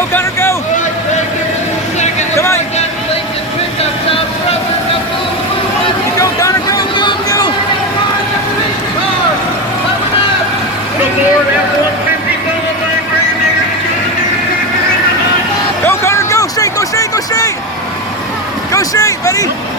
Go, Connor, go! Come on! Go, Connor, go, go, go! The Ford F-150 Boulevard. Go, Connor, go straight, go straight, go straight! Go straight, buddy!